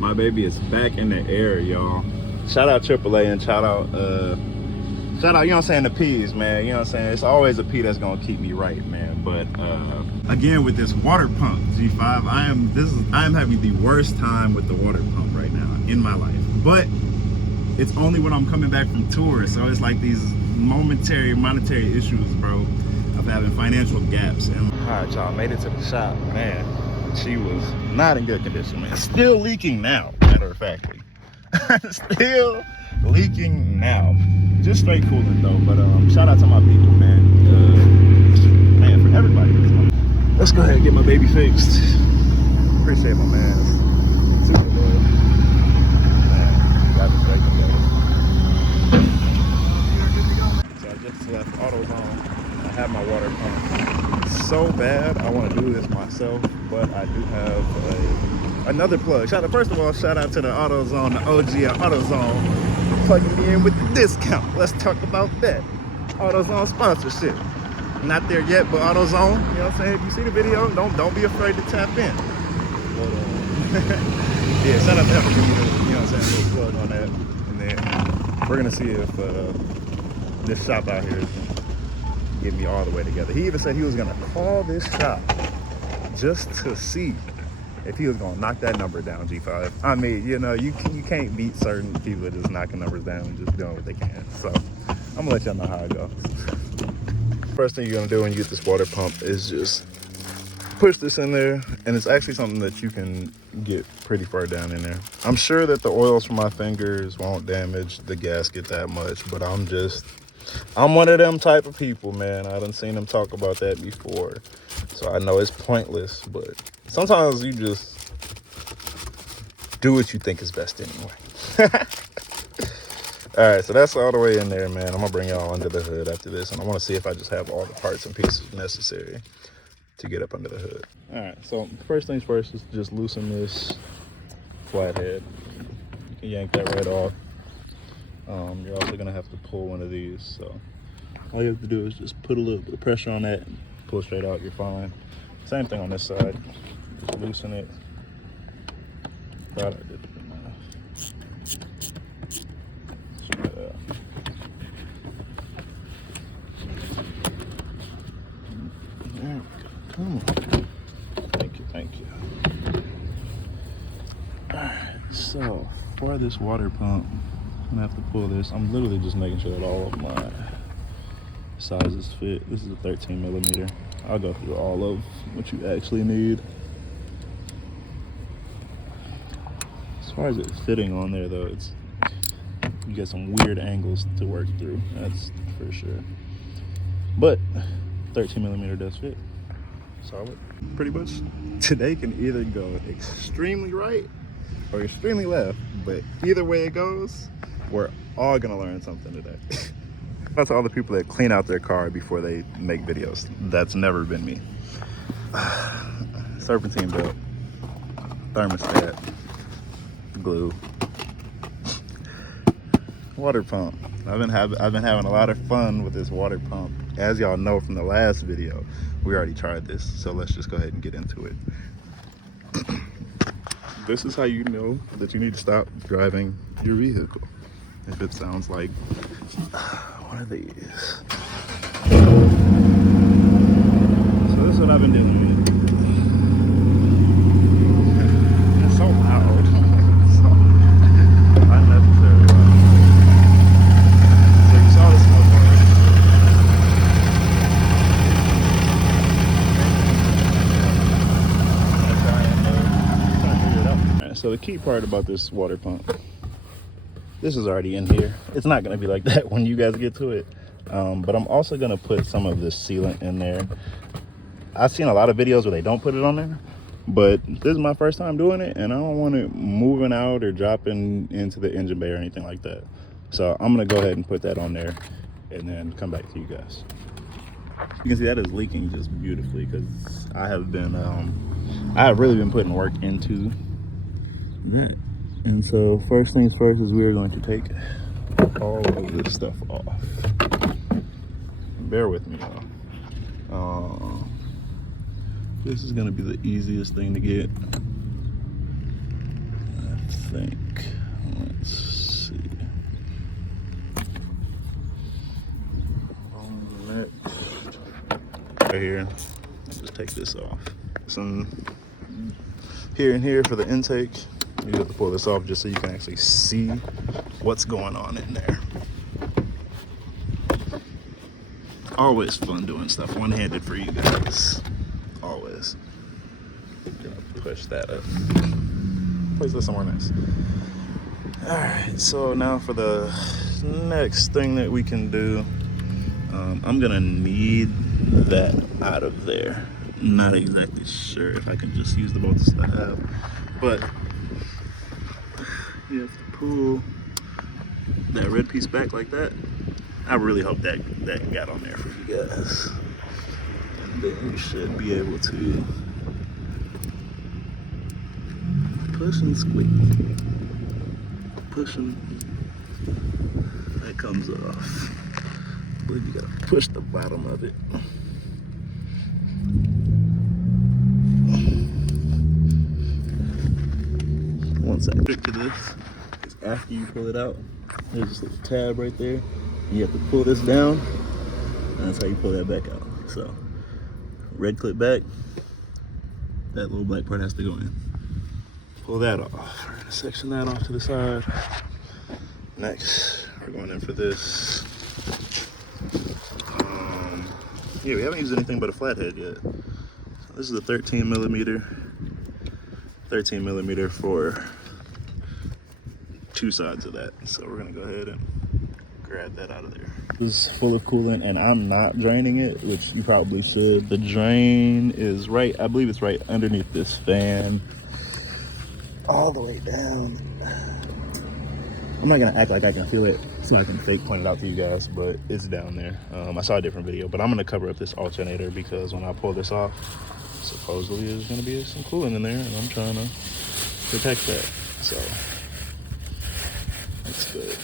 My baby is back in the air, y'all. Shout out AAA and shout out, you know what I'm saying, the P's, man. You know what I'm saying? It's always a P that's gonna keep me right, man. But again, with this water pump, G5, I am having the worst time with the water pump right now in my life. But it's only when I'm coming back from tour, so it's like these momentary monetary issues, bro, of having financial gaps. And all right, y'all, made it to the shop, man. She was not in good condition, man. Still leaking now, matter of factly. Still leaking now. Just straight cooling though. But shout out to my people, man. Man, for everybody. Let's go ahead and get my baby fixed. Appreciate my man. Super loyal. Man, got me breaking. So I just left AutoZone. I have my water pump. It's so bad I want to do this myself, but I do have another plug. First of all, shout out to the AutoZone, the OG at AutoZone, plugging me in with the discount. Let's talk about that. AutoZone sponsorship. Not there yet, but AutoZone, you know what I'm saying? If you see the video, don't be afraid to tap in. But, yeah, shout out to him for giving me, you know what I'm saying, a little plug on that. And then we're gonna see if this shop out here is gonna get me all the way together. He even said he was gonna call this shop just to see if he was gonna knock that number down, G5. I mean, you know, you can't beat certain people just knocking numbers down and just doing what they can. So I'm gonna let y'all know how it goes. First thing you're gonna do when you get this water pump is just push this in there, and it's actually something that you can get pretty far down in there. I'm sure that the oils from my fingers won't damage the gasket that much, but I'm one of them type of people, man. I done seen them talk about that before, so I know it's pointless, but sometimes you just do what you think is best anyway. All right, so that's all the way in there, man. I'm gonna bring y'all under the hood after this, and I want to see if I just have all the parts and pieces necessary to get up under the hood. All right, so first things first is just loosen this flathead. You can yank that right off. You're also gonna have to pull one of these, so all you have to do is just put a little bit of pressure on that, pull straight out, you're fine. Same thing on this side, just loosen it. Thought I did it enough. Straight out. There we go, come on. Thank you. All right, so for this water pump, I'm gonna have to pull this. I'm literally just making sure that all of my sizes fit. This is a 13 millimeter. I'll go through all of what you actually need. As far as it fitting on there though, you get some weird angles to work through, that's for sure. But 13 millimeter does fit. Solid. Pretty much today can either go extremely right or extremely left, but either way it goes, we're all gonna learn something today. That's all the people that clean out their car before they make videos. That's never been me. Serpentine belt, thermostat, glue, water pump. I've been having a lot of fun with this water pump. As y'all know from the last video, we already tried this, so let's just go ahead and get into it. This is how you know that you need to stop driving your vehicle. If it sounds like one of these. So this is what I've been doing. It's so loud. So unnecessary. So you saw this smoke already. So the key part about this water pump, this is already in here. It's not gonna be like that when you guys get to it. But I'm also gonna put some of this sealant in there. I've seen a lot of videos where they don't put it on there, but this is my first time doing it, and I don't want it moving out or dropping into the engine bay or anything like that. So I'm gonna go ahead and put that on there and then come back to you guys. You can see that is leaking just beautifully because I have really been putting work into that. And so first things first is we're going to take all of this stuff off. Bear with me, y'all. This is gonna be the easiest thing to get. think. Let's see. Next. Right here. Just take this off. Some here and here for the intake. You have to pull this off just so you can actually see what's going on in there. Always fun doing stuff one-handed for you guys. Always. Gonna push that up. Place this somewhere nice. Alright, so now for the next thing that we can do, I'm gonna need that out of there. Not exactly sure if I can just use the bolts that I have, but you have to pull that red piece back like that. I really hope that got on there for you guys. And then you should be able to push and squeak. Pushing, that comes off. But you gotta push the bottom of it. One second. Trick to this is after you pull it out, there's this little tab right there. You have to pull this down, and that's how you pull that back out. So, red clip back, that little black part has to go in. Pull that off. We're gonna section that off to the side. Next, we're going in for this. Yeah, we haven't used anything but a flathead yet. So this is a 13 millimeter for two sides of that. So we're gonna go ahead and grab that out of there. This is full of coolant and I'm not draining it, which you probably should. The drain is right, I believe it's right underneath this fan, all the way down. I'm not gonna act like I can feel it so I can fake point it out to you guys, but it's down there. I saw a different video, but I'm gonna cover up this alternator because when I pull this off, supposedly there's gonna be some coolant in there and I'm trying to protect that. So that's good.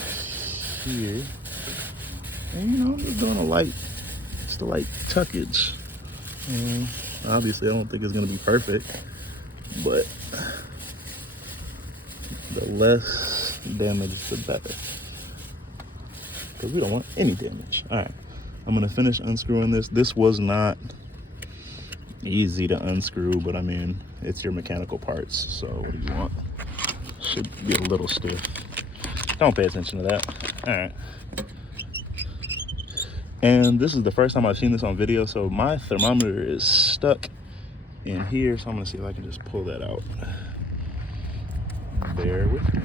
Here, and you know, I'm just doing a light tuckage. Obviously I don't think it's gonna be perfect, but the less damage the better, because we don't want any damage. All right, I'm gonna finish unscrewing this. This was not easy to unscrew, but I mean, it's your mechanical parts, so what do you want? Should be a little stiff. Don't pay attention to that. All right. And this is the first time I've seen this on video, so my thermometer is stuck in here, so I'm gonna see if I can just pull that out. Bear with me.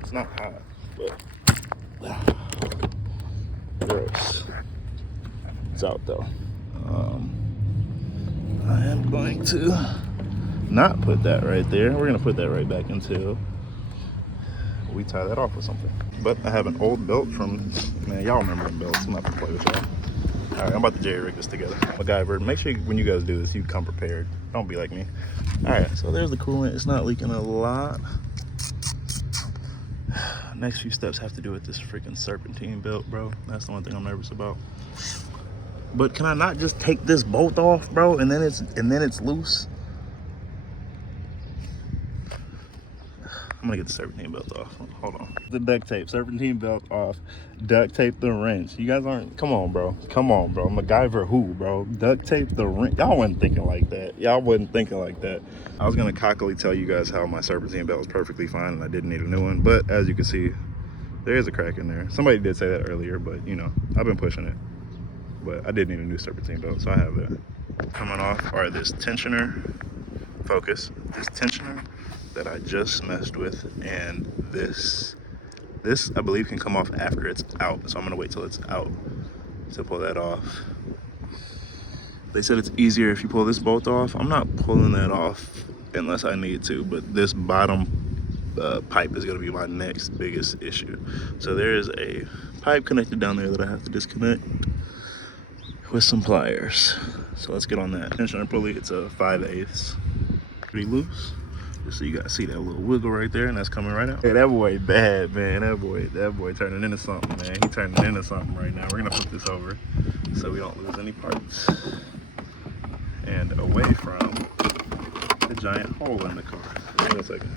It's not hot, but gross. It's out though. I am going to not put that right there. We're gonna put that right back until we tie that off with something. But I have an old belt from, man, y'all remember them belts. I'm not gonna play with y'all. All right, I'm about to jerry-rig this together. MacGyver, make sure when you guys do this, you come prepared. Don't be like me. All right, so there's the coolant. It's not leaking a lot. Next few steps have to do with this freaking serpentine belt, bro. That's the one thing I'm nervous about. But can I not just take this bolt off, bro, and then it's loose? I'm gonna get the serpentine belt off. Hold on. The duct tape, serpentine belt off, duct tape the wrench. You guys aren't, come on, bro. Come on, bro. MacGyver who, bro? Duct tape the wrench. Y'all wasn't thinking like that. Y'all wasn't thinking like that. I was gonna cockily tell you guys how my serpentine belt is perfectly fine and I didn't need a new one, but as you can see, there is a crack in there. Somebody did say that earlier, but you know, I've been pushing it. But I did need a new serpentine belt, so I have that. Coming off are this tensioner, focus, this tensioner that I just messed with, and this I believe can come off after it's out, so I'm gonna wait till it's out to pull that off. They said it's easier if you pull this bolt off. I'm not pulling that off unless I need to, but this bottom pipe is gonna be my next biggest issue. So there is a pipe connected down there that I have to disconnect with some pliers. So let's get on that. Tensioner pulley, it's a 5/8, pretty loose. Just so you guys see that little wiggle right there, and that's coming right out. Hey, that boy bad, man. That boy turning into something, man. He turning into something right now. We're gonna flip this over so we don't lose any parts. And away from giant hole in the car. Wait a second.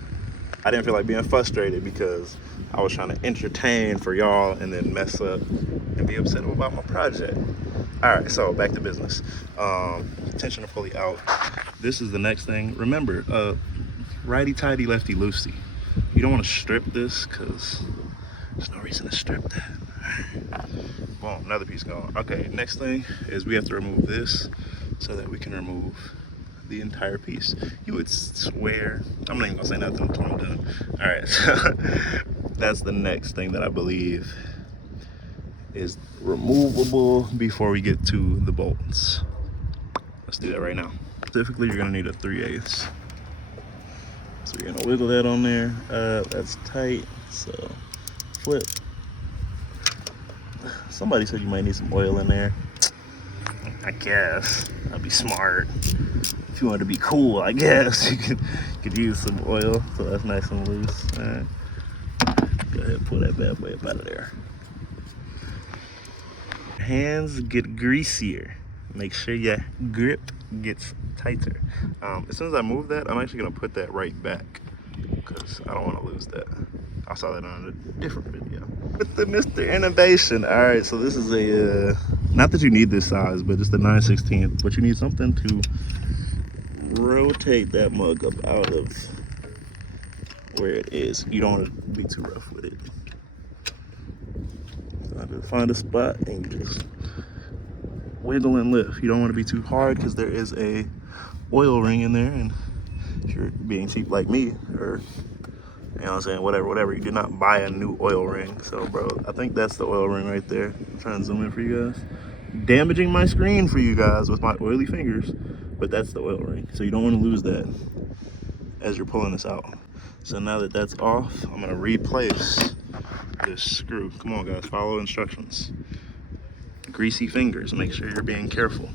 I didn't feel like being frustrated because I was trying to entertain for y'all and then mess up and be upset about my project. All right, so back to business. Tensioner pulley out. This is the next thing. Remember, righty-tighty, lefty-loosey. You don't want to strip this because there's no reason to strip that. Boom, another piece gone. Okay, next thing is we have to remove this so that we can remove the entire piece. You would swear, I'm not even gonna say nothing until I'm done. All right, so that's the next thing that I believe is removable before we get to the bolts. Let's do that right now. Specifically, you're gonna need a 3/8. So you're gonna wiggle that on there. That's tight, so flip. Somebody said you might need some oil in there. I guess that'd be smart. If you want to be cool, I guess you could use some oil, so that's nice and loose. All right. Go ahead and pull that bad boy up out of there. Hands get greasier. Make sure your grip gets tighter. As soon as I move that, I'm actually gonna put that right back because I don't want to lose that. I saw that on a different video. With the Mr. Innovation. All right, so this is a, not that you need this size, but it's the 9/16, but you need something to rotate that mug up out of where it is. You don't want to be too rough with it. So I just find a spot and you just wiggle and lift. You don't want to be too hard because there is a oil ring in there, and if you're being cheap like me, or you know what I'm saying, whatever, you did not buy a new oil ring. So bro, I think that's the oil ring right there. I'm trying to zoom in for you guys. Damaging my screen for you guys with my oily fingers, but that's the oil ring. So you don't want to lose that as you're pulling this out. So now that that's off, I'm gonna replace this screw. Come on guys, follow instructions. Greasy fingers, make sure you're being careful.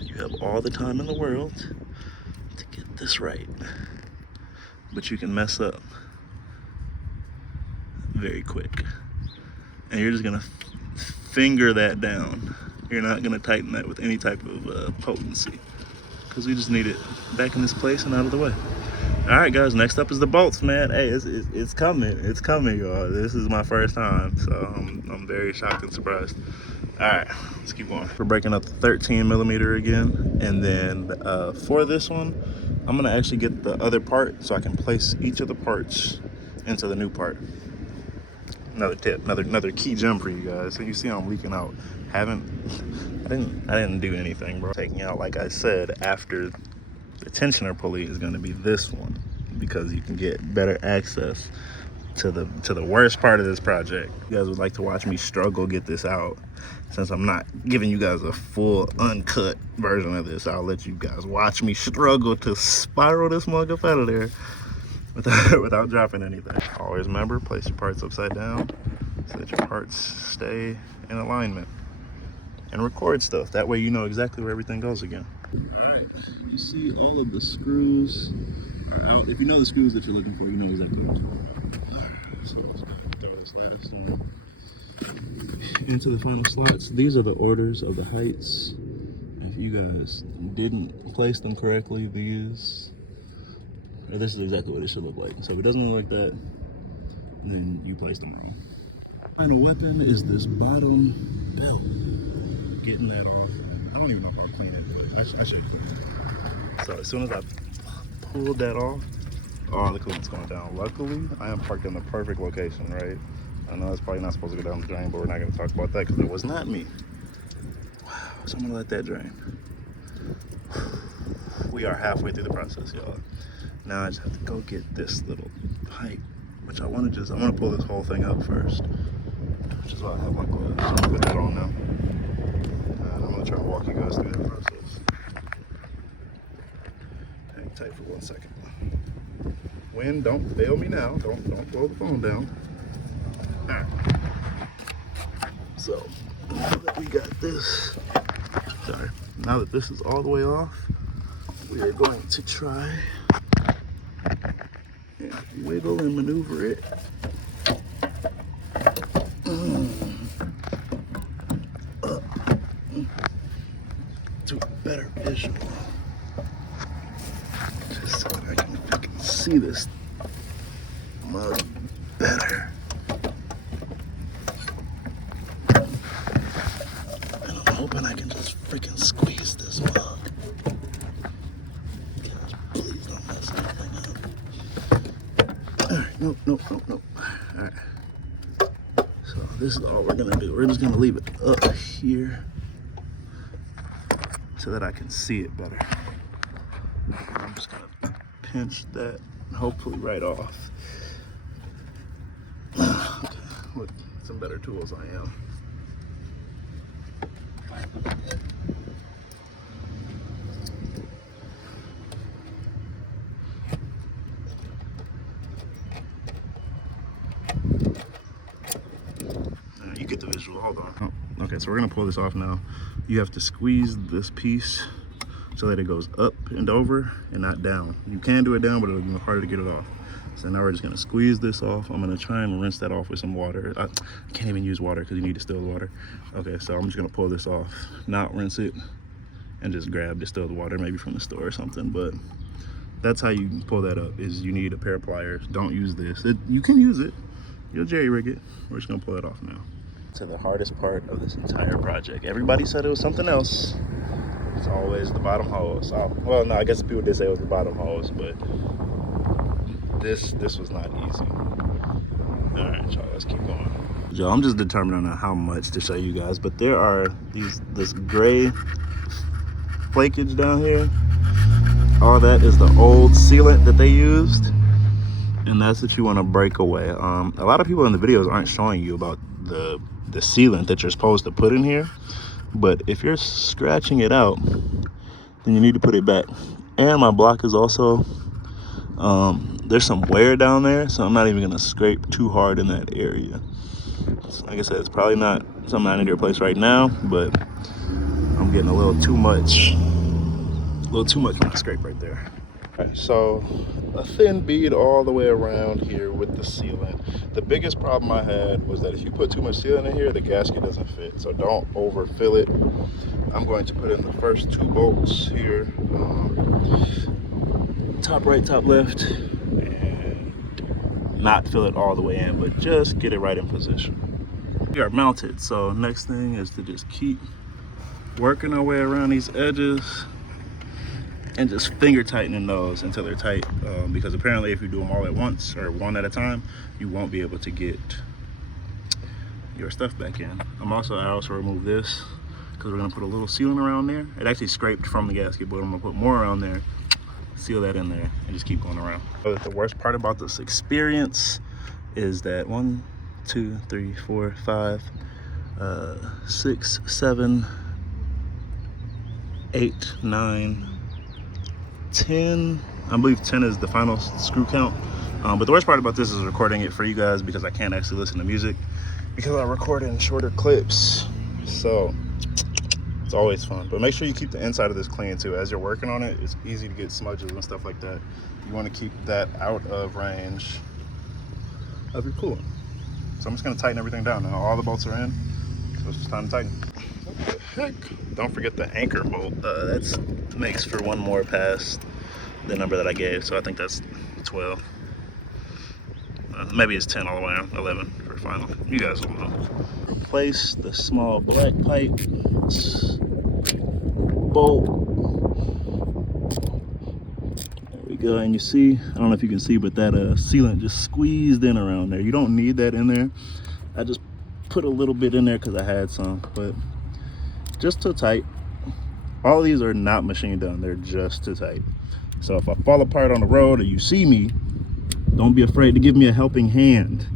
You have all the time in the world to get this right, but you can mess up very quick. And you're just gonna finger that down. You're not gonna tighten that with any type of potency, because we just need it back in this place and out of the way. All right guys, next up is the bolts, man. Hey, it's coming, y'all. This is my first time, so I'm very shocked and surprised. All right, let's keep going. We're breaking up the 13mm again, and then for this one, I'm gonna actually get the other part so I can place each of the parts into the new part. Another tip, another key gem for you guys. So you see I'm leaking out. I didn't do anything, bro. Taking out, like I said, after the tensioner pulley is gonna be this one, because you can get better access to the worst part of this project. You guys would like to watch me struggle get this out. Since I'm not giving you guys a full uncut version of this, I'll let you guys watch me struggle to spiral this mug up out of there without dropping anything. Always remember, place your parts upside down so that your parts stay in alignment. And record stuff. That way you know exactly where everything goes again. All right, you see all of the screws are out. If you know the screws that you're looking for, you know exactly what you're doing. All right, so let's throw this last one into the final slots. These are the orders of the heights. If you guys didn't place them correctly, this is exactly what it should look like. So if it doesn't look like that, then you placed them wrong. Final weapon is this bottom belt. Getting that off. I don't even know if I'll clean it, but I should clean it. So as soon as I pulled that off, oh, the coolant's going down. Luckily, I am parked in the perfect location, right? I know it's probably not supposed to go down the drain, but we're not going to talk about that because it was not me. Wow, so I'm going to let that drain. We are halfway through the process, y'all. Now I just have to go get this little pipe, which I want to pull this whole thing up first, which is why I have my gloves. So I'm going to put that on now. And I'm going to try to walk you guys through that process. Hang tight for 1 second. Wind, don't fail me now. Don't blow the phone down. All right. So now that we got this, now that this is all the way off, we are going to try and wiggle and maneuver it up to a better visual. see this mug better. And I'm hoping I can just freaking squeeze this mug. Gosh, please don't mess anything up. All right, nope. All right. So this is all we're gonna do. We're just gonna leave it up here so that I can see it better. I'm just gonna pinch that, hopefully right off. Okay, with some better tools I am. You get the visual, hold on. Oh, okay, so we're gonna pull this off now. You have to squeeze this piece so that it goes up and over and not down. You can do it down, but it'll be harder to get it off. So now we're just gonna squeeze this off. I'm gonna try and rinse that off with some water. I can't even use water because you need distilled water. Okay, so I'm just gonna pull this off, not rinse it, and just grab distilled water, maybe from the store or something. But that's how you pull that up, is you need a pair of pliers. Don't use this. You can use it. You'll jerry rig it. We're just gonna pull it off now. To the hardest part of this entire project. Everybody said it was something else. It's always the bottom hose. Well, no, I guess people did say it was the bottom hose, but this was not easy. All right, y'all, let's keep going. Y'all, I'm just determined on how much to show you guys, but there are this gray flakage down here. All that is the old sealant that they used, and that's what you want to break away. A lot of people in the videos aren't showing you about the sealant that you're supposed to put in here, but if you're scratching it out, then you need to put it back. And my block is also there's some wear down there, so I'm not even gonna scrape too hard in that area. So like I said, it's probably not something I need to replace right now, but I'm getting a little too much on the scrape right there. All right, so a thin bead all the way around here with the sealant. The biggest problem I had was that if you put too much sealant in here, the gasket doesn't fit, so don't overfill it. I'm going to put in the first 2 bolts here, top right, top left, and not fill it all the way in, but just get it right in position. We are mounted, so next thing is to just keep working our way around these edges and just finger tightening those until they're tight, because apparently if you do them all at once or one at a time, you won't be able to get your stuff back in. I also removed this because we're gonna put a little sealant around there. It actually scraped from the gasket, but I'm gonna put more around there, seal that in there, and just keep going around. But the worst part about this experience is that 1, 2, 3, 4, 5, 6, 7, 8, 9, 10, I believe 10 is the final screw count. But the worst part about this is recording it for you guys, because I can't actually listen to music because I record in shorter clips. So it's always fun. But make sure you keep the inside of this clean too. As you're working on it, it's easy to get smudges and stuff like that. You want to keep that out of range of your coolant. So I'm just going to tighten everything down now. All the bolts are in, so it's just time to tighten. What the heck? Don't forget the anchor bolt. That's makes for one more past the number that I gave, so I think that's 12. Maybe it's 10 all the way around, 11 for final. You guys will know. Replace the small black pipe bolt. There we go, and you see, I don't know if you can see, but that sealant just squeezed in around there. You don't need that in there. I just put a little bit in there because I had some, but just too tight. All of these are not machine done, they're just too tight. So if I fall apart on the road or you see me, don't be afraid to give me a helping hand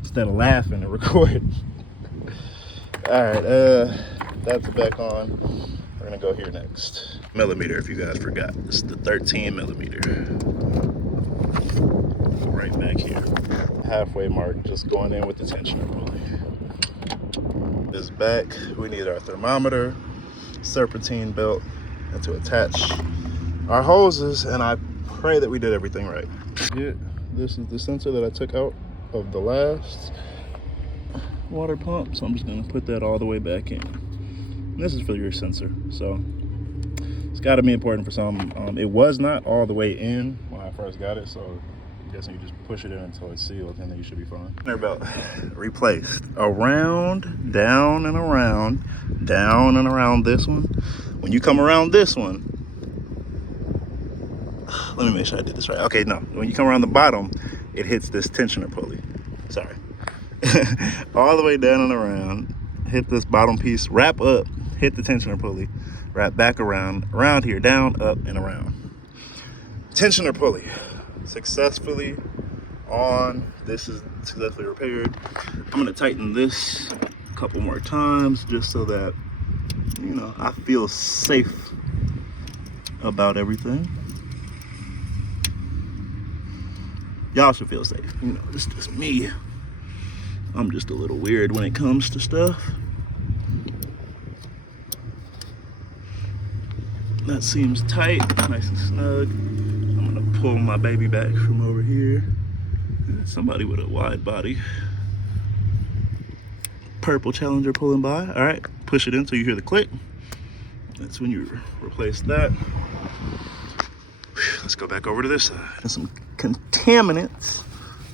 instead of laughing and recording. All right, that's back on. We're gonna go here next. Millimeter, if you guys forgot. This is the 13 millimeter. Right back here. Halfway mark, just going in with the tensioner pulley. This back, we need our thermometer, serpentine belt, and to attach our hoses, and I pray that we did everything right. This is the sensor that I took out of the last water pump, so I'm just gonna put that all the way back in. And this is for your sensor, so it's got to be important for some. It was not all the way in when I first got it, so I'm guessing you just push it in until it's sealed, and then you should be fine. Conveyor belt replaced. Around, down and around, down and around this one. When you come around this one, let me make sure I did this right. Okay, no. When you come around the bottom, it hits this tensioner pulley. Sorry. All the way down and around, hit this bottom piece, wrap up, hit the tensioner pulley, wrap back around here, down, up, and around. Tensioner pulley successfully on. This is successfully repaired. I'm gonna tighten this a couple more times just so that, you know, I feel safe about everything. Y'all should feel safe. You know, it's just me. I'm just a little weird when it comes to stuff. That seems tight, nice and snug. I'm gonna pull my baby back from over here. Somebody with a wide body. Purple Challenger pulling by. All right, push it in so you hear the click. That's when you replace that. Let's go back over to this side. There's some contaminants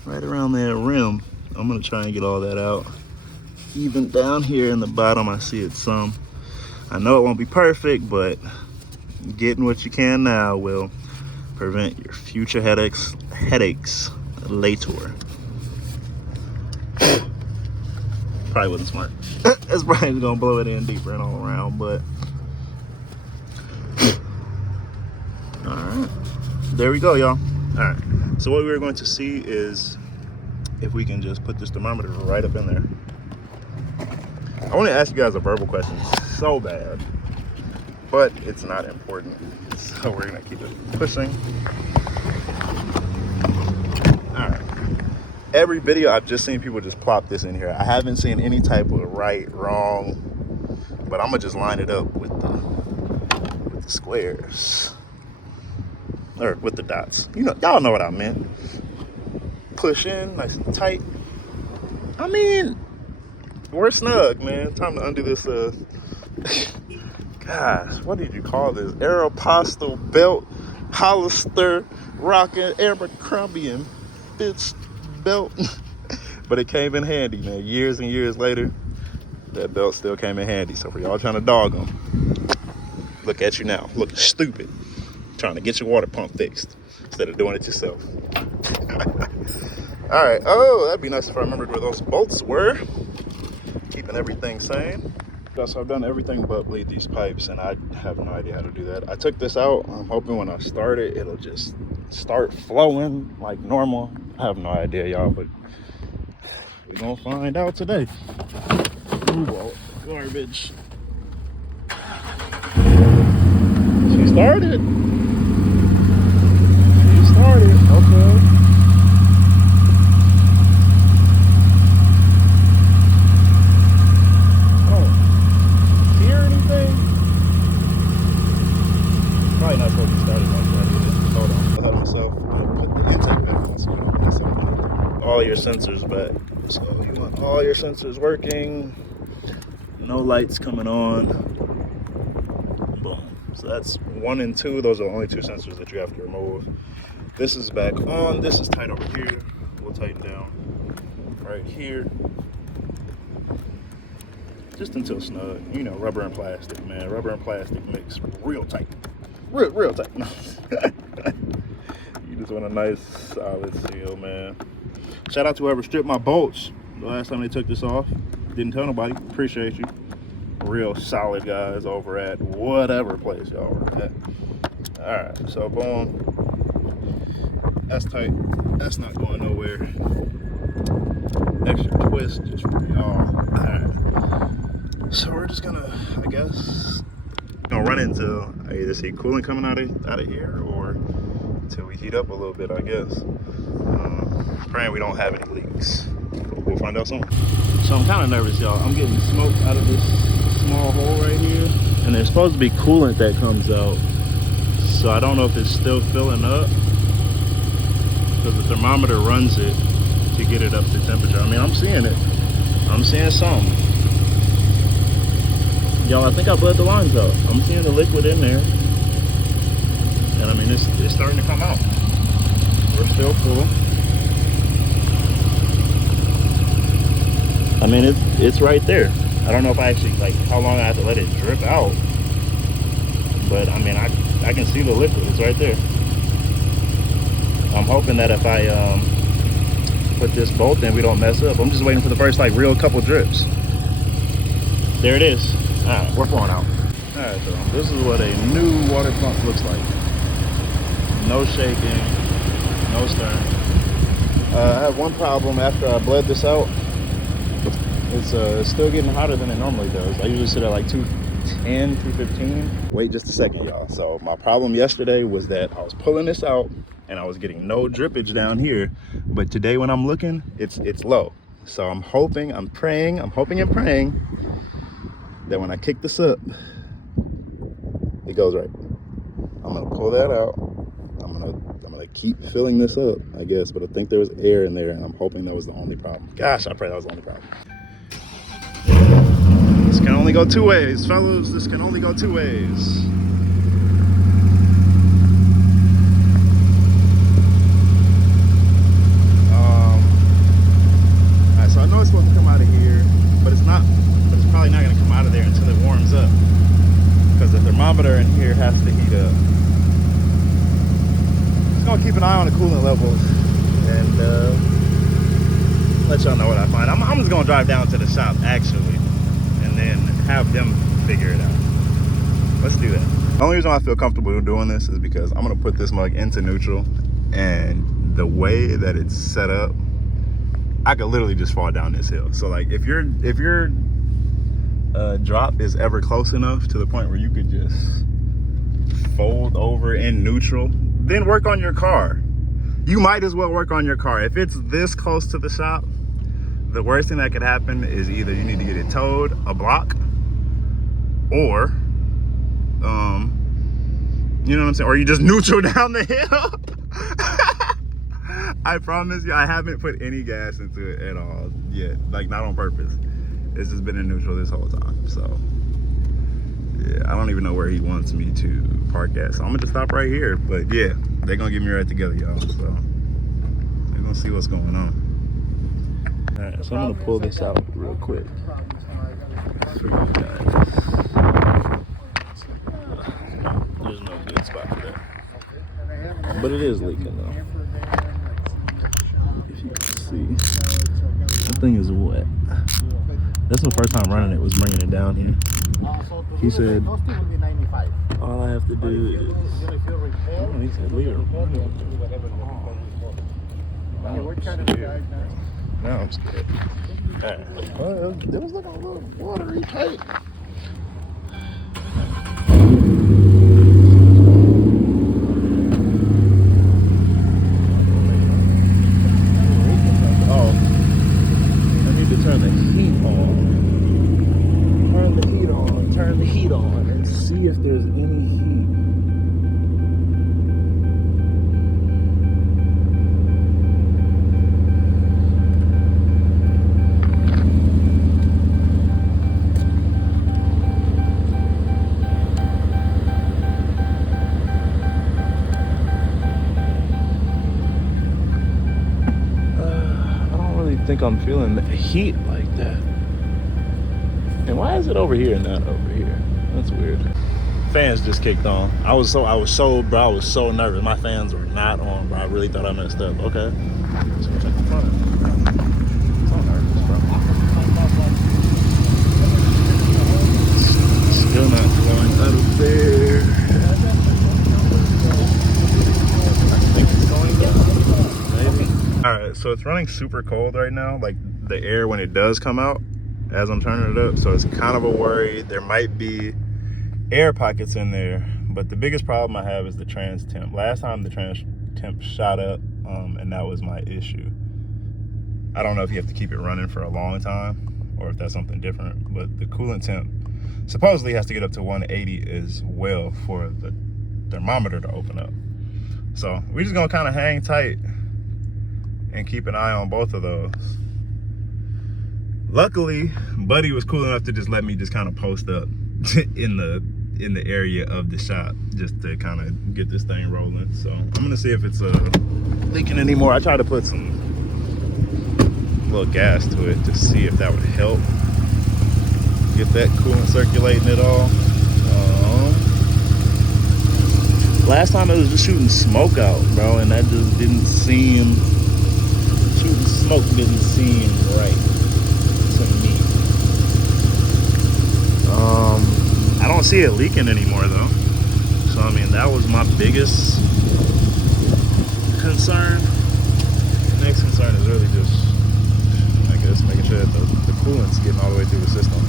right around that rim. I'm gonna try and get all that out. Even down here in the bottom, I see it some. I know it won't be perfect, but getting what you can now will prevent your future headaches later. Probably wasn't smart. It's probably gonna blow it in deeper and all around, but all right, there we go, y'all. All right, so what we're going to see is if we can just put this thermometer right up in there. I want to ask you guys a verbal question so bad, but it's not important, so we're gonna keep it pushing. All right, every video I've just seen people just plop this in here. I haven't seen any type of right, wrong, but I'm gonna just line it up with the squares, or with the dots. You know, y'all know what I meant. Push in nice and tight. I mean, we're snug, man. Time to undo this gosh, what did you call this? Aeropostale belt, Hollister, Rocket, Abercrombie and Fitch belt. But it came in handy, man. Years and years later, that belt still came in handy. So for y'all trying to dog them, look at you now, looking stupid, trying to get your water pump fixed instead of doing it yourself. All right, oh, that'd be nice if I remembered where those bolts were. Keeping everything sane. So I've done everything but bleed these pipes, and I have no idea how to do that. I took this out. I'm hoping when I start it, it'll just start flowing like normal. I have no idea, y'all, but we're gonna find out today. Ooh, all garbage. She started. She started, okay. Probably not supposed to start it like that. Hold on. I had myself put the intake back on so you don't get something. All your sensors back. So you want all your sensors working. No lights coming on. Boom. So that's 1 and 2. Those are the only 2 sensors that you have to remove. This is back on. This is tight over here. We'll tighten down right here. Just until snug. You know, rubber and plastic, man. Rubber and plastic mix real tight. Real tight. You just want a nice solid seal, man. Shout out to whoever stripped my bolts the last time they took this off. Didn't tell nobody. Appreciate you. Real solid guys over at whatever place y'all were at. All right, so boom. That's tight. That's not going nowhere. Extra twist just for y'all. All right. So we're just gonna, I guess, gonna run into, I either see coolant coming out of here or until we heat up a little bit, I guess. Praying we don't have any leaks. We'll find out soon. So I'm kind of nervous, y'all. I'm getting smoke out of this small hole right here, and there's supposed to be coolant that comes out. So I don't know if it's still filling up because the thermometer runs it to get it up to temperature. I mean, I'm seeing it. I'm seeing some. Y'all, I think I bled the lines out. I'm seeing the liquid in there. And I mean, it's starting to come out. still full. I mean, it's right there. I don't know if I actually, like, how long I have to let it drip out. But, I mean, I can see the liquid. It's right there. I'm hoping that if I put this bolt in, we don't mess up. I'm just waiting for the first, like, real couple drips. There it is. All right, we're pouring out. All right, so this is what a new water pump looks like. No shaking, no stirring. I have one problem after I bled this out. It's still getting hotter than it normally does. I usually sit at like 210, 215. Wait just a second, y'all. So my problem yesterday was that I was pulling this out and I was getting no drippage down here. But today when I'm looking, it's low. So I'm hoping, I'm hoping and praying that when I kick this up, it goes right. I'm gonna pull that out. I'm gonna keep filling this up, I guess, but I think there was air in there and I'm hoping that was the only problem. Gosh, I pray that was the only problem. This can only go two ways, fellas. This can only go two ways. Alright, so I know it's supposed to come out of here, but it's not. But it's probably not gonna come out of there until it warms up, because the thermometer in here has to heat up. Just gonna keep an eye on the coolant levels and let y'all know what I find. I'm just gonna drive down to the shop actually, and then have them figure it out. Let's do that. The only reason I feel comfortable doing this is because I'm gonna put this mug into neutral, and the way that it's set up, I could literally just fall down this hill. So like, if your drop is ever close enough to the point where you could just fold over in neutral, then work on your car. You might as well work on your car. If it's this close to the shop, the worst thing that could happen is either you need to get it towed a block, or you know what I'm saying, or you just neutral down the hill. I promise you, I haven't put any gas into it at all yet, like not on purpose. It's just been in neutral this whole time. So yeah, I don't even know where he wants me to park at, so I'm gonna just stop right here. But yeah, they're gonna get me right together, y'all, so we're gonna see what's going on. All right, so I'm gonna pull this out real quick for you guys. There's no good spot for that, but it is leaking though. If you can see, that thing is wet. That's the first time running it, was bringing it down here. He said all I have to do is, he said leave it. Now I'm scared. All right. Well, it was like a little watery pipe. Oh, I need to turn the heat on. Turn the heat on and see if there's any heat. I don't really think I'm feeling the heat like that. And why is it over here and not over here? That's weird. Fans just kicked on. I was so nervous. My fans were not on, bro. I really thought I messed up. Okay. Let's go check the front. So nervous, bro. Still not flowing out of there. I think it's going down. Maybe. Alright, so it's running super cold right now. Like the air when it does come out as I'm turning it up, so it's kind of a worry. There might be air pockets in there, but the biggest problem I have is the trans temp. Last time the trans temp shot up, and that was my issue. I don't know if you have to keep it running for a long time or if that's something different, but the coolant temp supposedly has to get up to 180 as well for the thermometer to open up. So we're just gonna kind of hang tight and keep an eye on both of those. Luckily, Buddy was cool enough to just let me just kind of post up in in the area of the shop just to kind of get this thing rolling. So I'm gonna see if it's leaking anymore. I tried to put some little gas to it to see if that would help get that coolant circulating at all. Last time it was just shooting smoke out, bro, and that just didn't seem, shooting smoke didn't seem right to me. I don't see it leaking anymore though. So I mean, that was my biggest concern. The next concern is really just, I guess, making sure that the coolant's getting all the way through the system.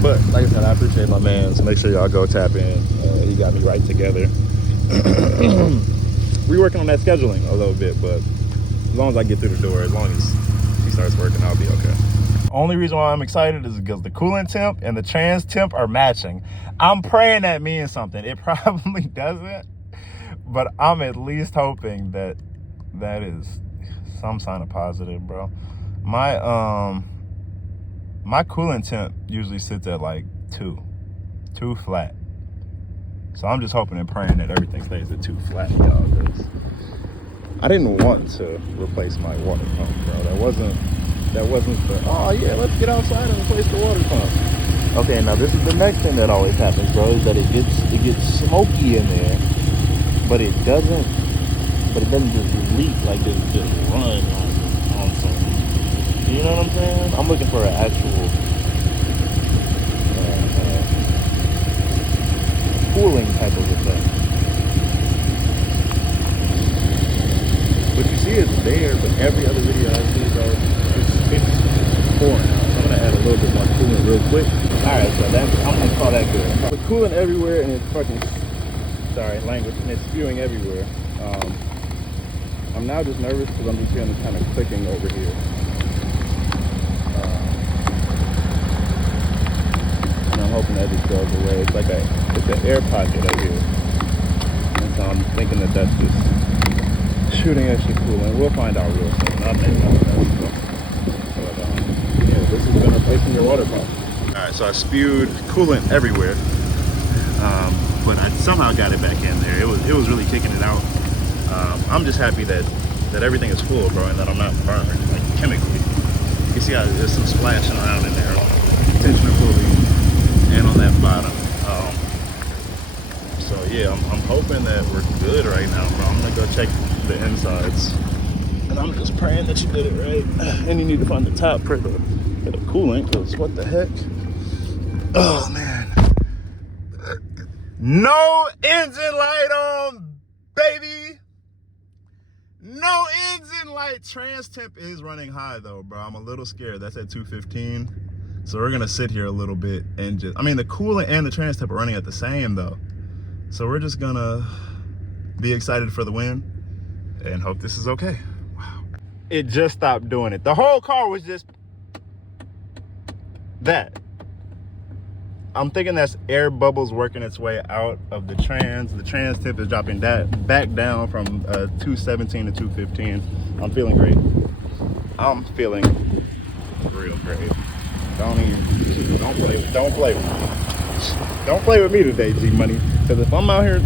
But like I said, I appreciate my man, so make sure y'all go tap in. He got me right together. We working on that scheduling a little bit, but as long as I get through the door, as long as he starts working, I'll be okay. Only reason why I'm excited is because the coolant temp and the trans temp are matching. I'm praying that means something. It probably doesn't, but I'm at least hoping that that is some sign of positive, bro. My coolant temp usually sits at like 2 flat. So I'm just hoping and praying that everything stays at 2 flat, y'all, because I didn't want to replace my water pump, bro. That wasn't the, oh yeah, let's get outside and replace the water pump. Okay, now this is the next thing that always happens, bro, is that it gets smoky in there, but it doesn't just leak, like just run on something. You know what I'm saying? I'm looking for an actual cooling type of effect. What you see is there, but every other video I see, though, it's pouring out. So I'm gonna add a little bit more coolant real quick. Alright, so I'm gonna call that good. With coolant everywhere and it's fucking, sorry, language, and it's spewing everywhere. I'm now just nervous because I'm just feeling kind of clicking over here. And I'm hoping that just goes away. It's like it's an air pocket up here. And so I'm thinking that that's just shooting extra coolant. We'll find out real soon. I'll make that. But yeah, this has been replacing your water pump. Alright, so I spewed coolant everywhere. But I somehow got it back in there. It was really kicking it out. I'm just happy that everything is full, bro, and that I'm not burned, like, chemically. You can see how there's some splashing around in there, tensioner pulley, and on that bottom. So yeah, I'm hoping that we're good right now, bro. I'm gonna go check the insides, and I'm just praying that you did it right. And you need to find the top for the coolant, because what the heck? Oh man. No engine light on, baby. No engine light. Trans temp is running high though, bro. I'm a little scared. That's at 215. So we're gonna sit here a little bit and just, I mean, the coolant and the trans temp are running at the same though. So we're just gonna be excited for the win and hope this is okay. Wow. It just stopped doing it. The whole car was just that. I'm thinking that's air bubbles working its way out of the trans. The trans temp is dropping that back down from 217 to 215. I'm feeling great. I'm feeling real great. Don't play with me today, G Money. Because if I'm out here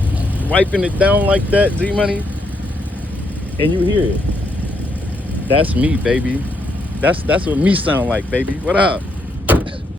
wiping it down like that, G Money, and you hear it, that's me, baby. That's what me sound like, baby. What up?